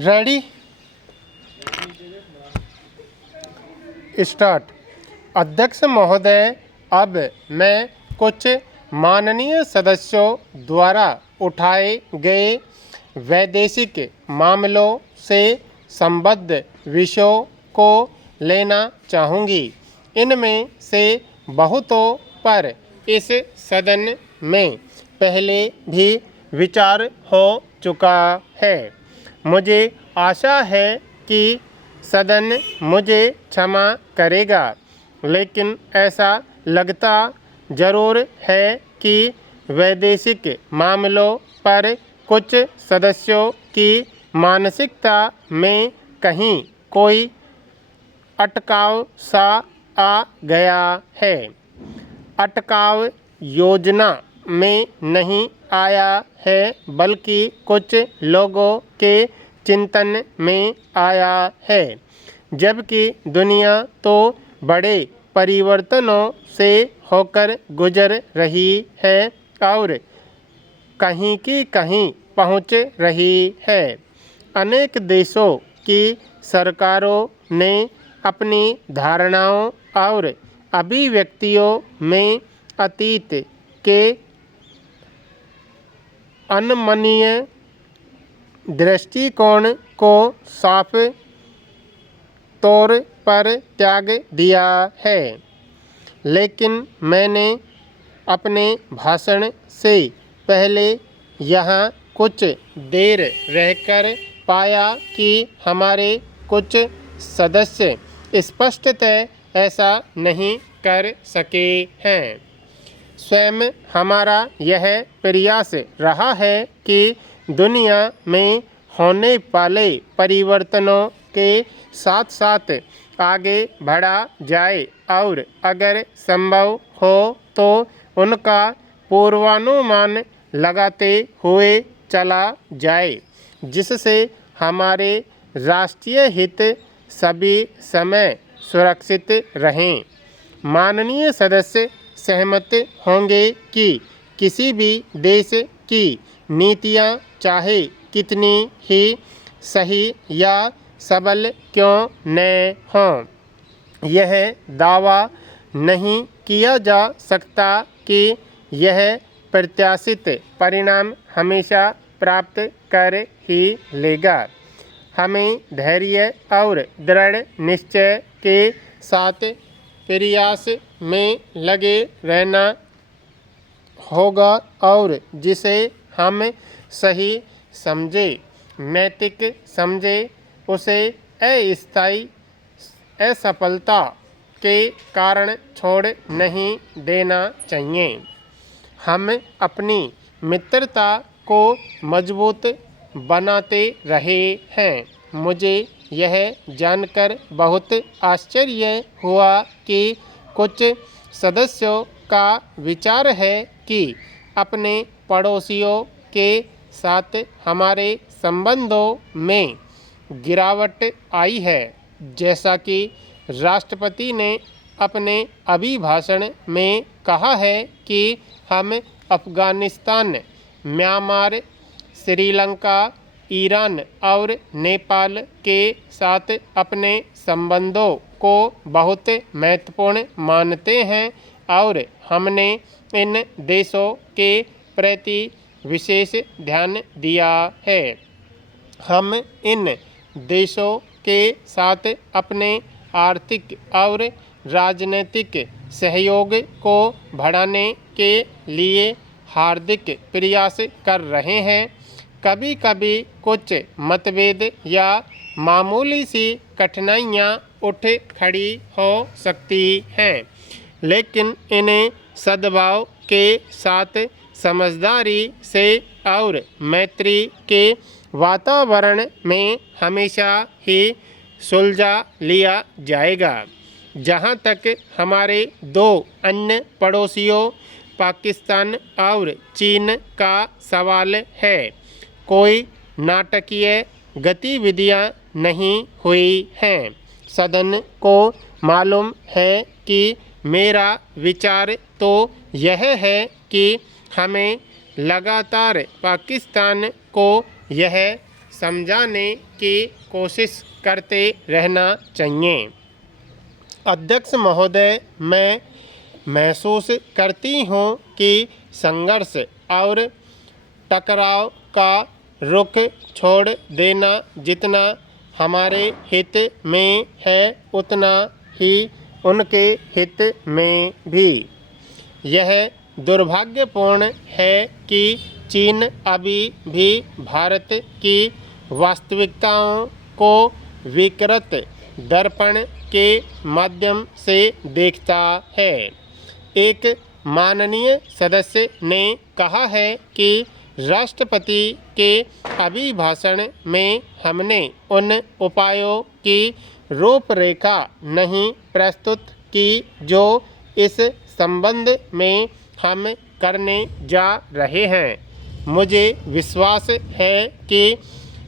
Ready start. अध्यक्ष महोदय, अब मैं कुछ माननीय सदस्यों द्वारा उठाए गए वैदेशिक मामलों से संबद्ध विषयों को लेना चाहूँगी। इनमें से बहुतों पर इस सदन में पहले भी विचार हो चुका है। मुझे आशा है कि सदन मुझे क्षमा करेगा, लेकिन ऐसा लगता जरूर है कि वैदेशिक मामलों पर कुछ सदस्यों की मानसिकता में कहीं कोई अटकाव सा आ गया है। अटकाव योजना में नहीं आया है, बल्कि कुछ लोगों के चिंतन में आया है। जबकि दुनिया तो बड़े परिवर्तनों से होकर गुजर रही है और कहीं की कहीं पहुंच रही है। अनेक देशों की सरकारों ने अपनी धारणाओं और अभिव्यक्तियों में अतीत के अनमनीय दृष्टिकोण को साफ तौर पर त्याग दिया है। लेकिन मैंने अपने भाषण से पहले यहाँ कुछ देर रहकर पाया कि हमारे कुछ सदस्य स्पष्टतः ऐसा नहीं कर सके हैं। स्वयं हमारा यह प्रयास रहा है कि दुनिया में होने वाले परिवर्तनों के साथ साथ आगे बढ़ा जाए और अगर संभव हो तो उनका पूर्वानुमान लगाते हुए चला जाए, जिससे हमारे राष्ट्रीय हित सभी समय सुरक्षित रहें। माननीय सदस्य सहमत होंगे कि किसी भी देश की नीतियां चाहे कितनी ही सही या सबल क्यों न हों, यह दावा नहीं किया जा सकता कि यह प्रत्याशित परिणाम हमेशा प्राप्त कर ही लेगा। हमें धैर्य और दृढ़ निश्चय के साथ प्रयास में लगे रहना होगा और जिसे हम सही समझे, नैतिक समझे, उसे अस्थायी असफलता के कारण छोड़ नहीं देना चाहिए। हम अपनी मित्रता को मजबूत बनाते रहे हैं। मुझे यह जानकर बहुत आश्चर्य हुआ कि कुछ सदस्यों का विचार है कि अपने पड़ोसियों के साथ हमारे संबंधों में गिरावट आई है। जैसा कि राष्ट्रपति ने अपने अभिभाषण में कहा है कि हम अफ़गानिस्तान, म्यांमार, श्रीलंका, ईरान और नेपाल के साथ अपने संबंधों को बहुत महत्वपूर्ण मानते हैं और हमने इन देशों के प्रति विशेष ध्यान दिया है। हम इन देशों के साथ अपने आर्थिक और राजनीतिक सहयोग को बढ़ाने के लिए हार्दिक प्रयास कर रहे हैं। कभी कभी कुछ मतभेद या मामूली सी कठिनाइयाँ उठ खड़ी हो सकती हैं, लेकिन इन्हें सद्भाव के साथ समझदारी से और मैत्री के वातावरण में हमेशा ही सुलझा लिया जाएगा। जहाँ तक हमारे दो अन्य पड़ोसियों पाकिस्तान और चीन का सवाल है, कोई नाटकीय गतिविधियां नहीं हुई हैं। सदन को मालूम है कि मेरा विचार तो यह है कि हमें लगातार पाकिस्तान को यह समझाने की कोशिश करते रहना चाहिए। अध्यक्ष महोदय, मैं महसूस करती हूँ कि संघर्ष और टकराव का रुख छोड़ देना जितना हमारे हित में है उतना ही उनके हित में भी। यह दुर्भाग्यपूर्ण है कि चीन अभी भी भारत की वास्तविकताओं को विकृत दर्पण के माध्यम से देखता है। एक माननीय सदस्य ने कहा है कि राष्ट्रपति के अभिभाषण में हमने उन उपायों की रूपरेखा नहीं प्रस्तुत की जो इस संबंध में हम करने जा रहे हैं। मुझे विश्वास है कि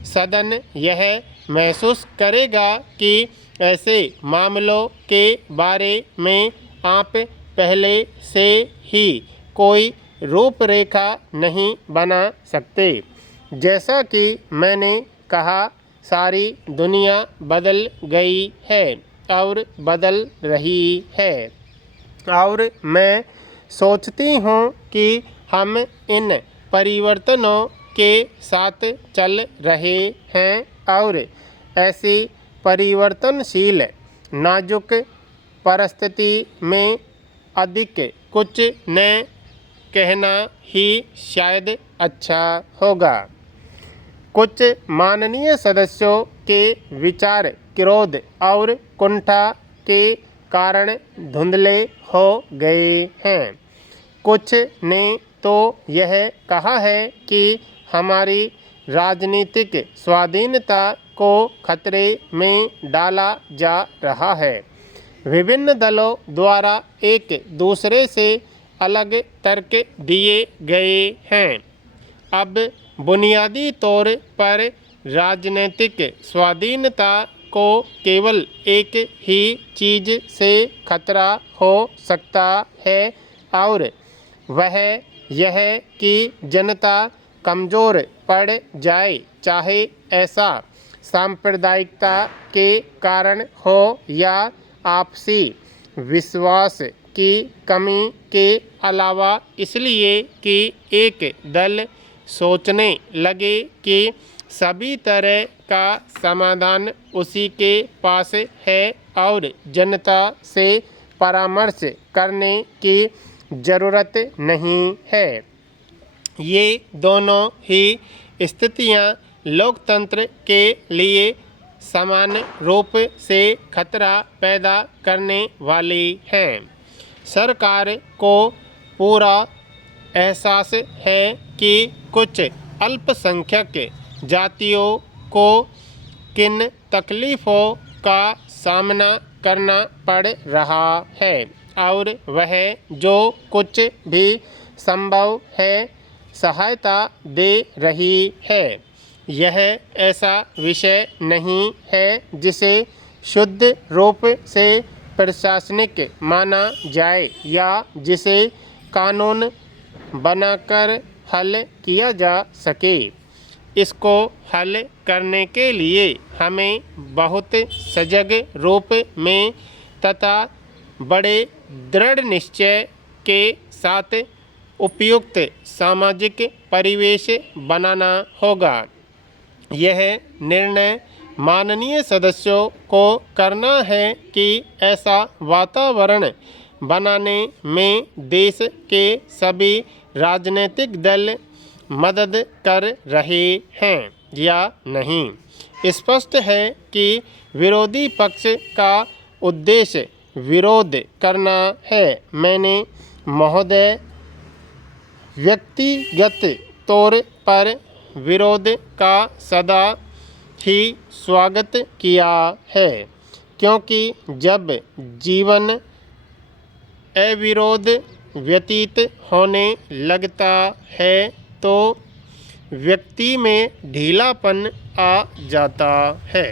सदन यह महसूस करेगा कि ऐसे मामलों के बारे में आप पहले से ही कोई रूपरेखा नहीं बना सकते। जैसा कि मैंने कहा, सारी दुनिया बदल गई है और बदल रही है और मैं सोचती हूँ कि हम इन परिवर्तनों के साथ चल रहे हैं और ऐसी परिवर्तनशील नाजुक परिस्थिति में अधिक कुछ न कहना ही शायद अच्छा होगा। कुछ माननीय सदस्यों के विचार क्रोध और कुंठा के कारण धुंधले हो गए हैं। कुछ ने तो यह कहा है कि हमारी राजनीतिक स्वाधीनता को खतरे में डाला जा रहा है। विभिन्न दलों द्वारा एक दूसरे से अलग तर्क दिए गए हैं। अब बुनियादी तौर पर राजनीतिक स्वाधीनता को केवल एक ही चीज़ से खतरा हो सकता है और वह यह कि जनता कमज़ोर पड़ जाए, चाहे ऐसा सांप्रदायिकता के कारण हो या आपसी विश्वास की कमी के अलावा इसलिए कि एक दल सोचने लगे कि सभी तरह का समाधान उसी के पास है और जनता से परामर्श करने की ज़रूरत नहीं है। ये दोनों ही स्थितियां लोकतंत्र के लिए समान रूप से खतरा पैदा करने वाली हैं। सरकार को पूरा एहसास है कि कुछ अल्पसंख्यक जातियों को किन तकलीफ़ों का सामना करना पड़ रहा है और वह जो कुछ भी संभव है सहायता दे रही है। यह ऐसा विषय नहीं है जिसे शुद्ध रूप से प्रशासनिक माना जाए या जिसे कानून बनाकर हल किया जा सके। इसको हल करने के लिए हमें बहुत सजग रूप में तथा बड़े दृढ़ निश्चय के साथ उपयुक्त सामाजिक परिवेश बनाना होगा। यह निर्णय माननीय सदस्यों को करना है कि ऐसा वातावरण बनाने में देश के सभी राजनीतिक दल मदद कर रहे हैं या नहीं। स्पष्ट है कि विरोधी पक्ष का उद्देश्य विरोध करना है। मैंने महोदय व्यक्तिगत तौर पर विरोध का सदा ही स्वागत किया है, क्योंकि जब जीवन अविरोध व्यतीत होने लगता है तो व्यक्ति में ढीलापन आ जाता है।